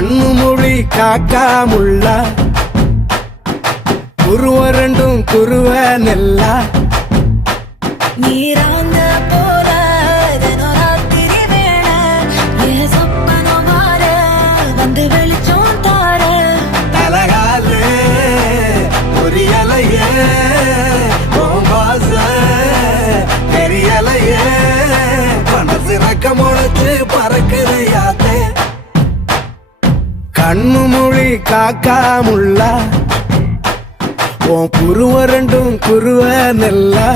கண்ணு மொழி காக்காமுள்ள குருவ ரெண்டும் குருவ நெல்லா நீராந்த போல தினராத்திரி வேள என் சொப்பனம் மாற வந்து வெளிச்சம் தார தலகாலே பொரியலையே பாச தெரியலையே மனசு ரக்க முளைச்சு பறக்குதையாத்தே கண்ணு மொழி காக்காமுள்ள உன் குருவ ரெண்டும் குருவ நெல்லா